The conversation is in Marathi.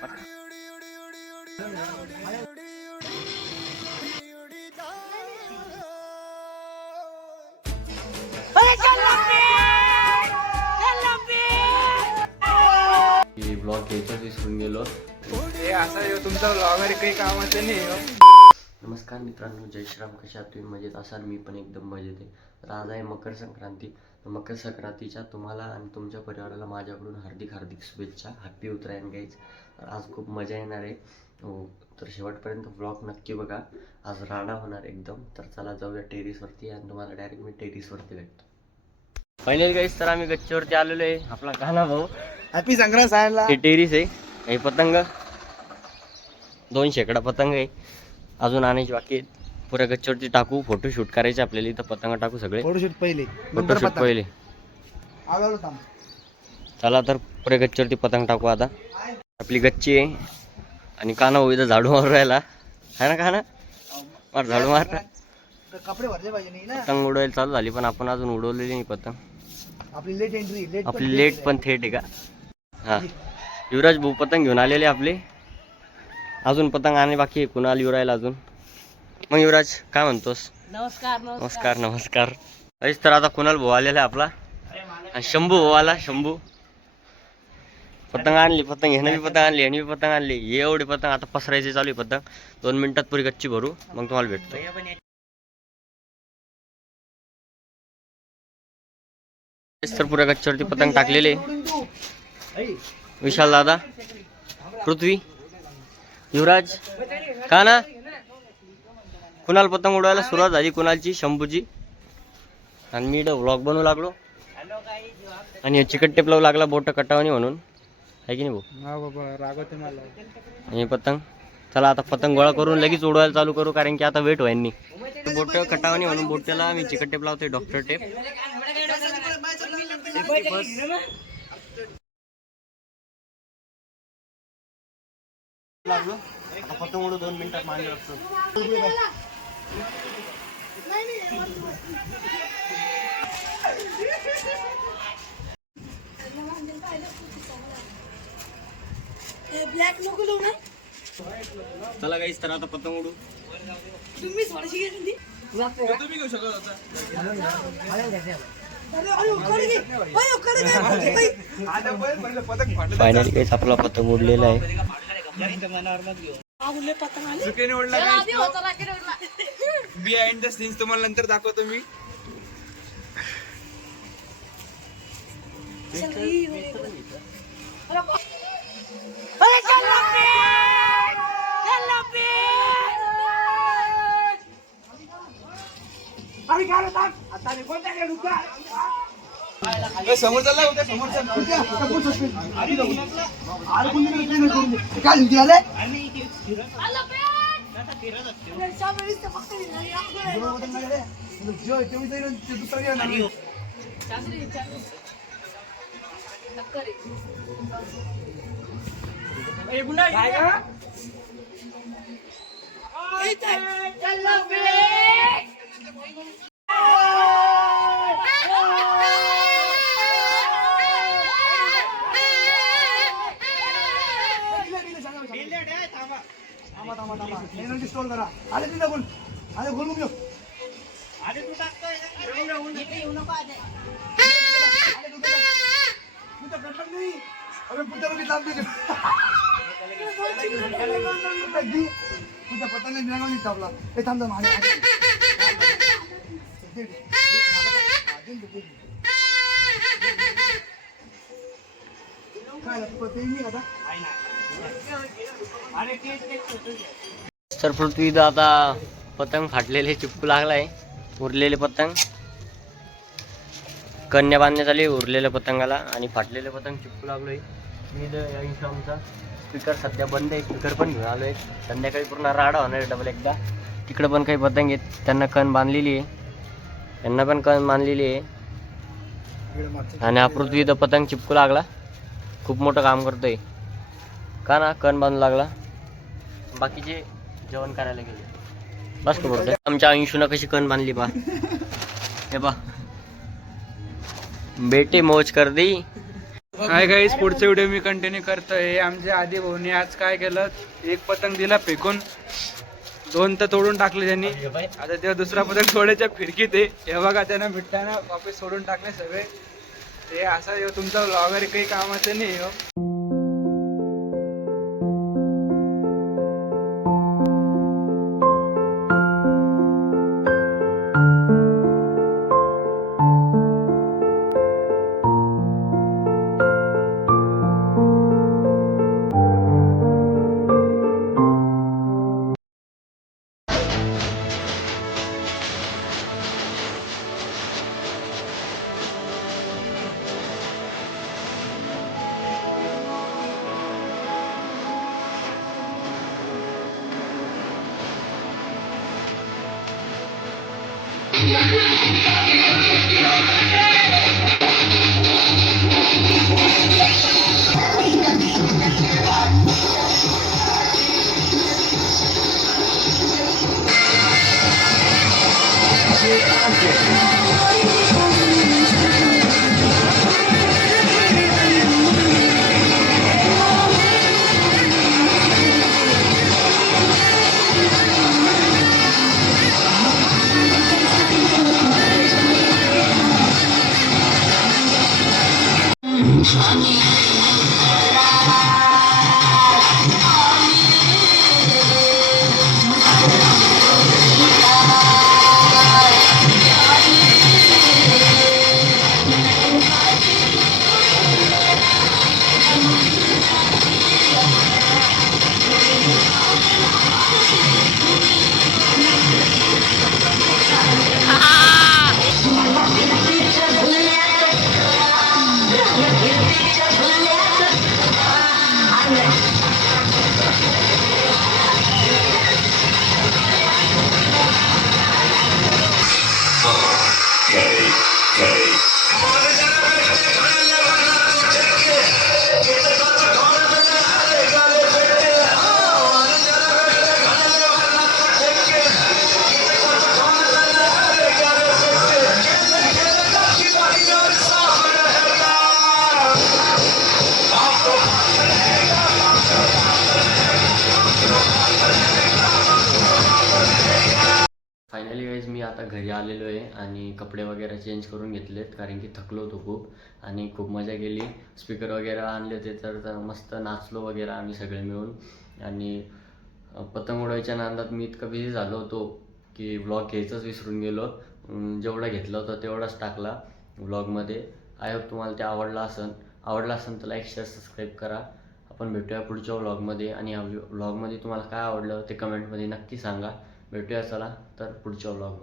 ब्लॉग यायचं विसरून गेलो. तुमचा ब्लॉगर काही कामाचं नाही. नमस्कार मित्रांनो, जय श्रीराम. कशा तुम्ही मजेत असाल? मी पण एकदम मजेत आहे. तर आज आहे मकर संक्रांती. मकर संक्रांतीच्या तुम्हाला आणि तुमच्या परिवाराला माझ्याकडून हार्दिक हार्दिक शुभेच्छा. हॅपी उत्तरायण गाईज. तर आज खूप मजा येणार आहे. हो, तर शेवटपर्यंत ब्लॉग नक्की बघा. आज राडा होणार एकदम. तर चला जाऊया टेरिसवरती आणि तुम्हाला डायरेक्ट मी टेरिसवरती भेटतो. फायनली गाईज, तर आम्ही गच्चीवरती आलेलो आहे. आपला गाणा भाऊ हॅपी संक्रांत. हे टेरिस आहे. हे पतंग 2 शेकडा पतंग आहे. अजून आणायची बाकी आहेत. पुऱ्या गच्चीवरती टाकू. फोटोशूट करायचे आपल्याला. इथं पतंग टाकू सगळे. फोटोशूट पहिले चला तर पुऱ्या गच्चीवरती पतंग टाकू. आता आपली गच्ची आहे आणि काना भाऊ इथं झाडू मारून राहिला आहे ना. काना मार, झाडू मार. कपडे भरले पाहिजे नाही ना. पतंग उडवायला चालू झाली पण आपण अजून उडवलेली नाही पतंग. आपली लेट एंट्री. आपली लेट पण थेट आहे का? हा, युवराज भाऊ पतंग घेऊन आलेले आपले. अजून पतंग आणि बाकी आहे. कुणाल युवरायला अजून. मग युवराज काय म्हणतोस? नमस्कार. नमस्कार नमस्कार. ऐस तर आता कुणाल भाऊ आलेला आहे आपला. आणि शंभू भाऊ आला. शंभू पतंग आणली. पतंग ह्यानं बी पतंग आणली, ह्याने बी पतंग आणली. एवढी पतंग आता पसरायची चालू आहे पतंग. 2 मिनिटात पुरी गच्ची भरू, मग तुम्हाला भेटतो. तर पुऱ्या गच्चीवरती पतंग टाकलेले. विशाल दादा, पृथ्वी, युवराज, का ना. कुणाल पतंग उडवायला सुरुवात झाली. कुणालची, शंभूची. आणि मी इथं व्लॉग बनवू लागलो. आणि चिकट टेप लावू लागला बोट कटावणी म्हणून, आहे की नाही भाऊ? आणि पतंग चला आता पतंग गोळा करून लगेच उडवायला चालू करू, कारण की आता वेट व्हायनी. बोट कटावणी म्हणून बोट्याला मी चिकट टेप लावतोय, डॉक्टर टेप. लागलो आता पतंग उडू. 2 मिनिटात मांडी लागतो. ब्लॅक नको लावू ना. चला गाईस, तर आता पतंग उडू. तुम्ही थोडीशी घेतली. तुम्ही घेऊ शकत होता. फायनली गाईस आपला पतंग उडलेला आहे. बिहाइंड द सीन्स तुम्हाला नंतर दाखवतो मी. समोर चालला होता. समोर एनर्जी स्टोर करा. आले तिला बोल. आले बोलून घेऊ. आले तू टाकतोय येऊ नको. आले तू तर कंट्रोल नाही. अरे पुढच्या रोगी लांब दे. तुझा पता नाही निघाला नाही आपला. हे थांब थांब. काय पते नाही आता. तर पृथ्वी आता पतंग फाटलेले चिपकू लागलाय. उरलेले पतंग कन्या बांधण्यात आली उरलेल्या पतंगाला, आणि फाटलेले पतंग चिपकू लागलोय. मी आमचा स्पीकर सध्या बंद आहे. स्पीकर पण घेऊन आलोय. संध्याकाळी पूर्ण राडा होणार आहे डबल एकदा. तिकडे पण काही पतंग आहेत, त्यांना कण बांधलेली आहे. त्यांना पण कण बांधलेली आहे. आणि हा पृथ्वी इथं पतंग चिपकू लागला. खूप मोठं काम करतोय का ना. कण बांधू लागला. बाकीचे जेवण करायला गेले. बस का आमच्या अंशूनं कशी कण बांधली बा. हे बा, बेटे मौज कर दी. हाय गाईज, पुढचा व्हिडिओ मी कंटिन्यू करतोय. आमच्या आधी भाऊनी आज काय केलं, एक पतंग दिला फेकून, 2 तर तोडून टाकले त्यांनी. आता तेव्हा दुसरा पतंग सोडायच्या फिरकीत आहे. हे बघा, त्यांना भेटताना वापस सोडून टाकले सगळे. हे असं तुमचा व्लॉगर काही कामाचं नाही हो. फायनली गाईज मी आता घरी आलेलो आहे आणि कपडे वगैरे चेंज करून घेतलेत, कारण की थकलो होतो खूप आणि खूप मजा केली. स्पीकर वगैरे आणले होते तर मस्त नाचलो वगैरे आम्ही सगळे मिळून. आणि पतंग उडवायच्या नादात मी इतका बिझी झालो होतो की व्लॉग घ्यायचंच विसरून गेलो. जेवढा घेतला होता तेवढाच टाकला व्लॉगमध्ये. आय होप तुम्हाला ते आवडला असेल तर लाईक शेअर सबस्क्राईब करा. आपण भेटूया पुढच्या व्लॉगमध्ये. आणि या व्लॉगमध्ये तुम्हाला काय आवडलं ते कमेंटमध्ये नक्की सांगा. भेटूया चला तर पुढच्या व्लॉगमध्ये.